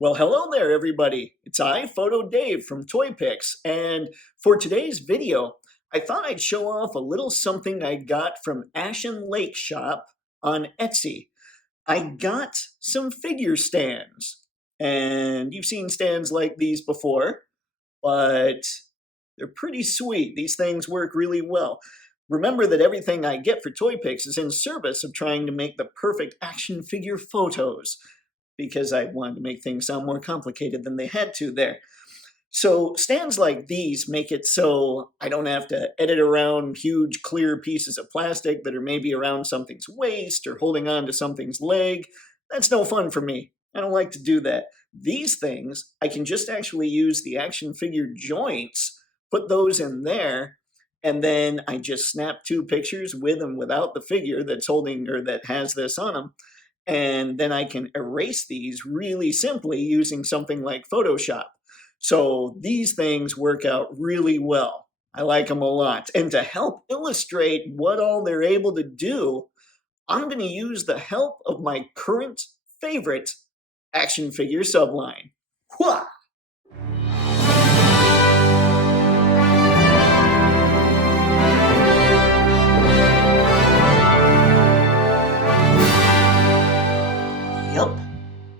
Well, hello there, everybody. It's I, Photo Dave from Toy Picks, and for today's video, I thought I'd show off a little something I got from Ashen Lake Shop on Etsy. I got some figure stands, and you've seen stands like these before, but they're pretty sweet. These things work really well. Remember that everything I get for Toy Picks is in service of trying to make the perfect action figure photos, because I wanted to make things sound more complicated than they had to there. So stands like these make it so I don't have to edit around huge clear pieces of plastic that are maybe around something's waist or holding on to something's leg. That's no fun for me. I don't like to do that. These things, I can just actually use the action figure joints, put those in there, and then I just snap two pictures with and without the figure that's holding or that has this on them. And then I can erase these really simply using something like Photoshop. So these things work out really well. I like them a lot. And to help illustrate what all they're able to do, I'm going to use the help of my current favorite action figure subline. Hwah! Yup,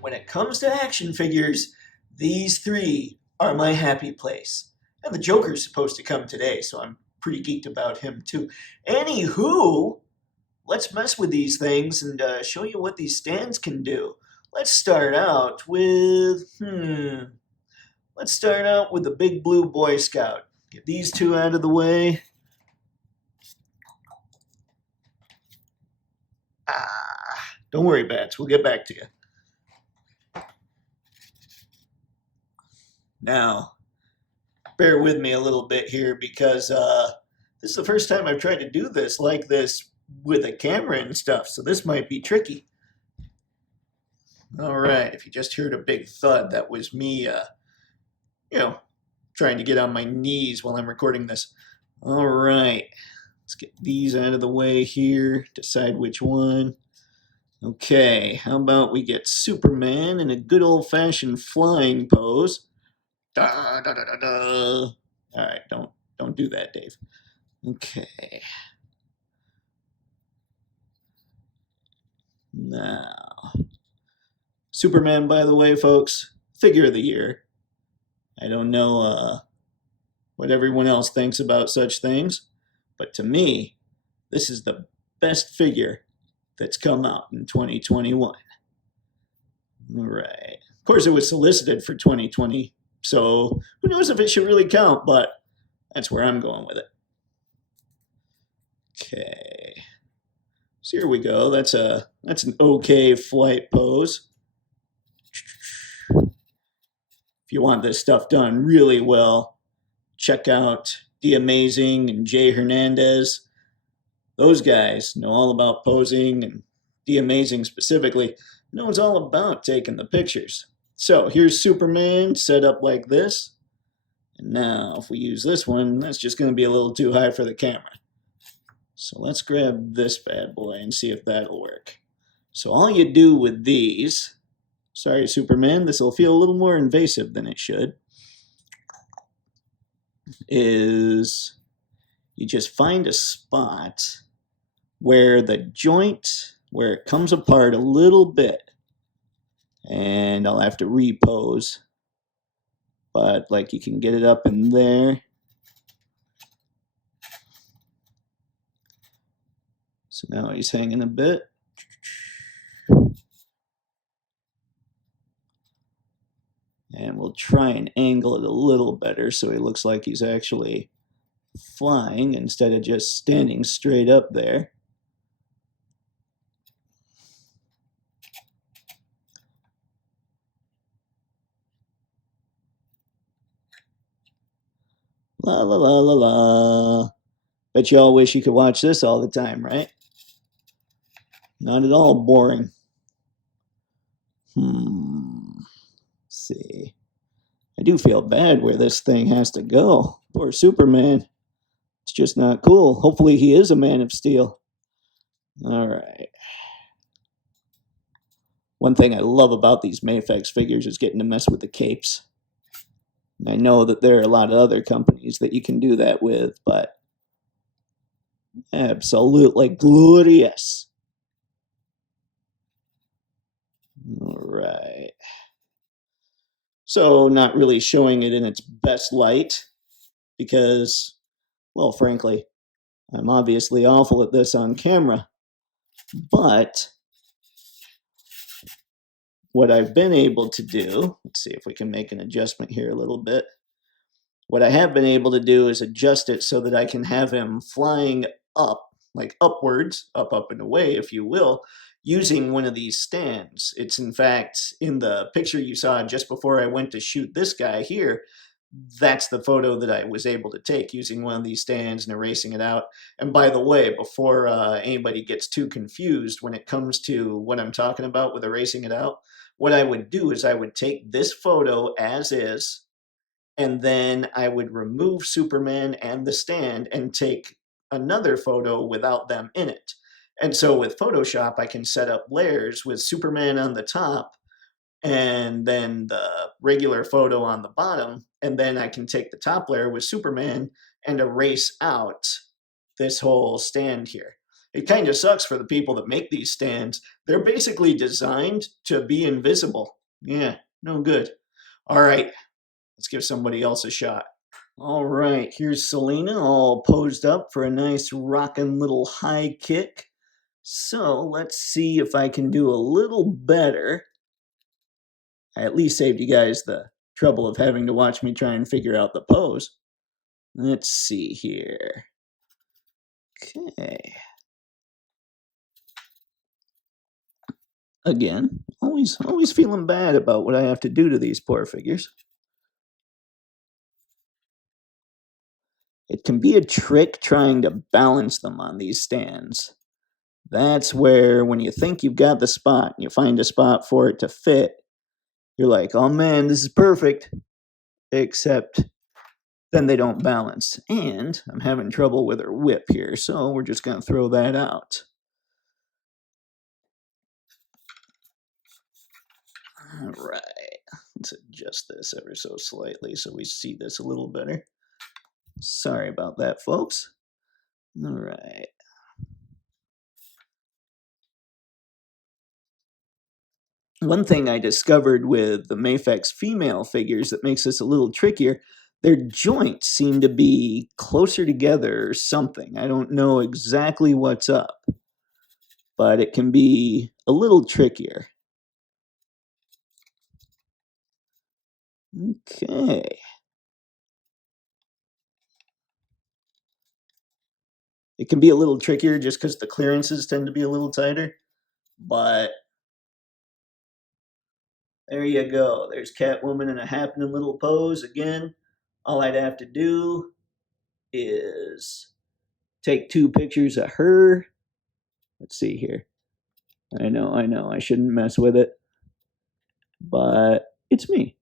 when it comes to action figures, these three are my happy place. And the Joker's supposed to come today, so I'm pretty geeked about him too. Anywho, let's mess with these things and show you what these stands can do. Let's start out with, let's start out with the big blue Boy Scout. Get these two out of the way. Don't worry, Bats, we'll get back to you. Now, bear with me a little bit here because this is the first time I've tried to do this like this with a camera and stuff, so this might be tricky. All right, if you just heard a big thud, that was me, trying to get on my knees while I'm recording this. All right, let's get these out of the way here, decide which one. Okay, how about we get Superman in a good old-fashioned flying pose. Da, da, da, da, da. All right, don't do that, Dave. Okay. Now, Superman, by the way, folks, figure of the year. I don't know what everyone else thinks about such things, but to me, this is the best figure that's come out in 2021. All right. Of course, it was solicited for 2020, so who knows if it should really count, but that's where I'm going with it. Okay. So here we go. That's an okay flight pose. If you want this stuff done really well, check out The Amazing and Jay Hernandez. Those guys know all about posing, and The Amazing specifically knows all about taking the pictures. So here's Superman set up like this. And now if we use this one, that's just going to be a little too high for the camera. So let's grab this bad boy and see if that'll work. So all you do with these, sorry Superman, this will feel a little more invasive than it should, is you just find a spot where the joint, where it comes apart a little bit, and I'll have to repose, but like you can get it up in there. So now he's hanging a bit. And we'll try and angle it a little better so he looks like he's actually flying instead of just standing straight up there. La la la la la. Bet you all wish you could watch this all the time, right? Not at all boring. See. I do feel bad where this thing has to go. Poor Superman. It's just not cool. Hopefully he is a Man of Steel. All right. One thing I love about these Mafex figures is getting to mess with the capes. I know that there are a lot of other companies that you can do that with, but absolutely glorious. All right. So not really showing it in its best light because, well, frankly, I'm obviously awful at this on camera. But what I've been able to do, let's see if we can make an adjustment here a little bit. What I have been able to do is adjust it so that I can have him flying up, like upwards, up and away, if you will, using one of these stands. It's in fact in the picture you saw just before I went to shoot this guy here. That's the photo that I was able to take using one of these stands and erasing it out. And by the way, before anybody gets too confused when it comes to what I'm talking about with erasing it out, what I would do is I would take this photo as is, and then I would remove Superman and the stand and take another photo without them in it. And so with Photoshop, I can set up layers with Superman on the top and then the regular photo on the bottom, and then I can take the top layer with Superman and erase out this whole stand here. It kind of sucks for the people that make these stands. They're basically designed to be invisible. Yeah, no good. All right, let's give somebody else a shot. All right, here's Selena all posed up for a nice rockin' little high kick. So let's see if I can do a little better. I at least saved you guys the trouble of having to watch me try and figure out the pose. Let's see here. Okay. Again, always feeling bad about what I have to do to these poor figures. It can be a trick trying to balance them on these stands. That's where, when you think you've got the spot and you find a spot for it to fit, you're like, oh man, this is perfect. Except then they don't balance. And I'm having trouble with her whip here, so we're just going to throw that out. All right, let's adjust this ever so slightly so we see this a little better. Sorry about that, folks. All right. One thing I discovered with the Mafex female figures that makes this a little trickier, their joints seem to be closer together or something. I don't know exactly what's up, but it can be a little trickier. Okay. It can be a little trickier just because the clearances tend to be a little tighter, but there you go. There's Catwoman in a happening little pose again. All I'd have to do is take 2 pictures of her. Let's see here. I know, I shouldn't mess with it, but it's me.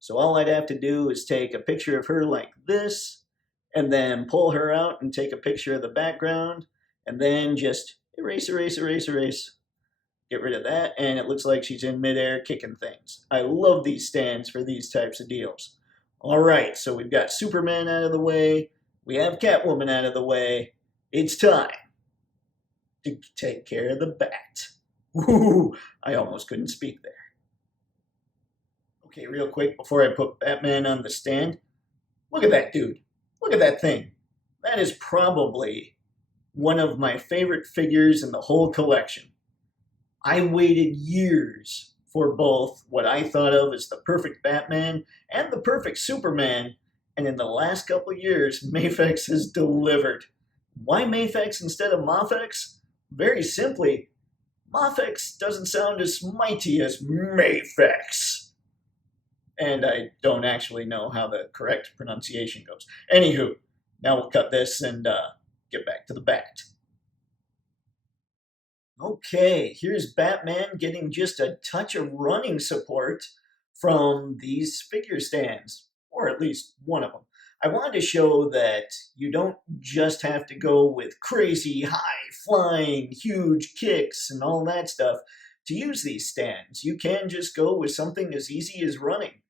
So all I'd have to do is take a picture of her like this, and then pull her out and take a picture of the background, and then just erase, erase, erase, erase. Get rid of that, and it looks like she's in midair kicking things. I love these stands for these types of deals. All right, so we've got Superman out of the way. We have Catwoman out of the way. It's time to take care of the Bat. Woo! I almost couldn't speak there. Okay, real quick, before I put Batman on the stand, look at that dude. Look at that thing. That is probably one of my favorite figures in the whole collection. I waited years for both what I thought of as the perfect Batman and the perfect Superman, and in the last couple of years, Mafex has delivered. Why Mafex instead of Mafex? Very simply, Mafex doesn't sound as mighty as Mafex. And I don't actually know how the correct pronunciation goes. Anywho, now we'll cut this and get back to the Bat. Okay, here's Batman getting just a touch of running support from these figure stands, or at least one of them. I wanted to show that you don't just have to go with crazy, high-flying, huge kicks and all that stuff to use these stands. You can just go with something as easy as running.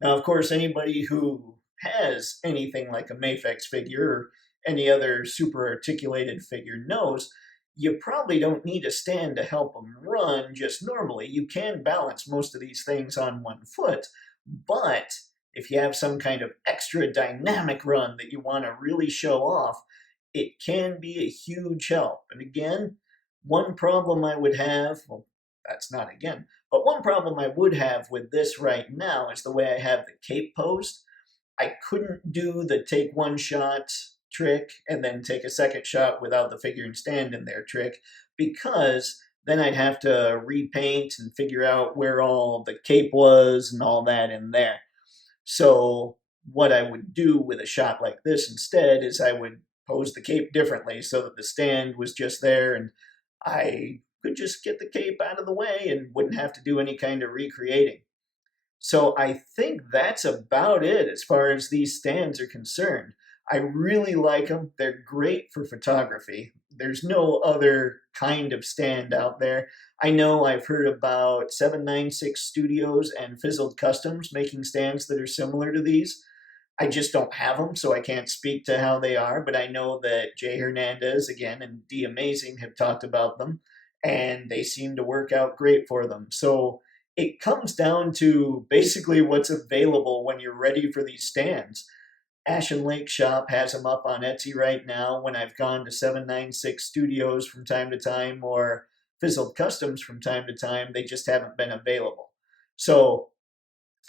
Now, of course, anybody who has anything like a Mafex figure or any other super articulated figure knows you probably don't need a stand to help them run just normally. You can balance most of these things on one foot, but if you have some kind of extra dynamic run that you want to really show off, it can be a huge help. And again, one problem I would have, well, that's not again, but one problem I would have with this right now is the way I have the cape posed. I couldn't do the take one shot trick and then take a second shot without the figure and stand in there trick, because then I'd have to repaint and figure out where all the cape was and all that in there. So what I would do with a shot like this instead is I would pose the cape differently so that the stand was just there and I could just get the cape out of the way and wouldn't have to do any kind of recreating. So I think that's about it as far as these stands are concerned. I really like them. They're great for photography. There's no other kind of stand out there. I know I've heard about 796 Studios and Fizzled Customs making stands that are similar to these. I just don't have them, so I can't speak to how they are, but I know that Jay Hernandez, again, and D Amazing have talked about them, and they seem to work out great for them. So it comes down to basically what's available when you're ready for these stands. Ashen Lake Shop has them up on Etsy right now. When I've gone to 796 Studios from time to time or Fizzled Customs from time to time, they just haven't been available. So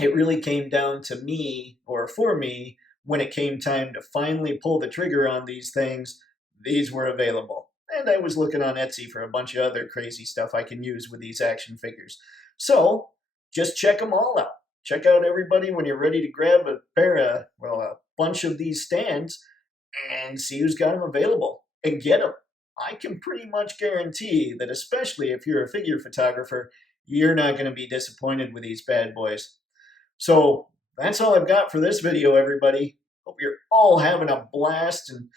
it really came down to me, or for me, when it came time to finally pull the trigger on these things, these were available. And I was looking on Etsy for a bunch of other crazy stuff I can use with these action figures. So just check them all out. Check out everybody when you're ready to grab a pair of, well, a bunch of these stands and see who's got them available and get them. I can pretty much guarantee that, especially if you're a figure photographer, you're not going to be disappointed with these bad boys. So that's all I've got for this video, everybody. Hope you're all having a blast and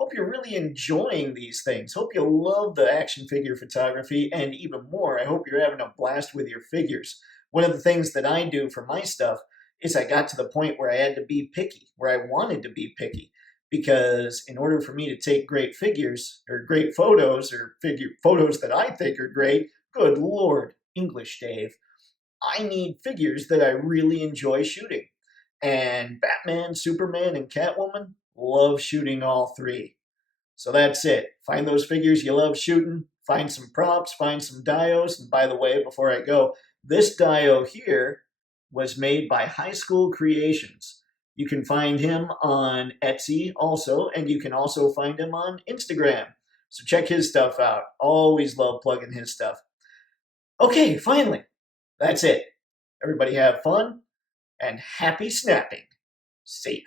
hope you're really enjoying these things. Hope you love the action figure photography, and even more, I hope you're having a blast with your figures. One of the things that I do for my stuff is I got to the point where I had to be picky, where I wanted to be picky, because in order for me to take great figures or great photos or photos that I think are great, good Lord, English Dave, I need figures that I really enjoy shooting. And Batman, Superman, and Catwoman love shooting all three. So that's it. Find those figures you love shooting, find some props, find some dios. And by the way, before I go, this dio here was made by High School Creations. You can find him on Etsy also, and you can also find him on Instagram. So check his stuff out. Always love plugging his stuff. Okay, finally, that's it. Everybody have fun and happy snapping. See ya.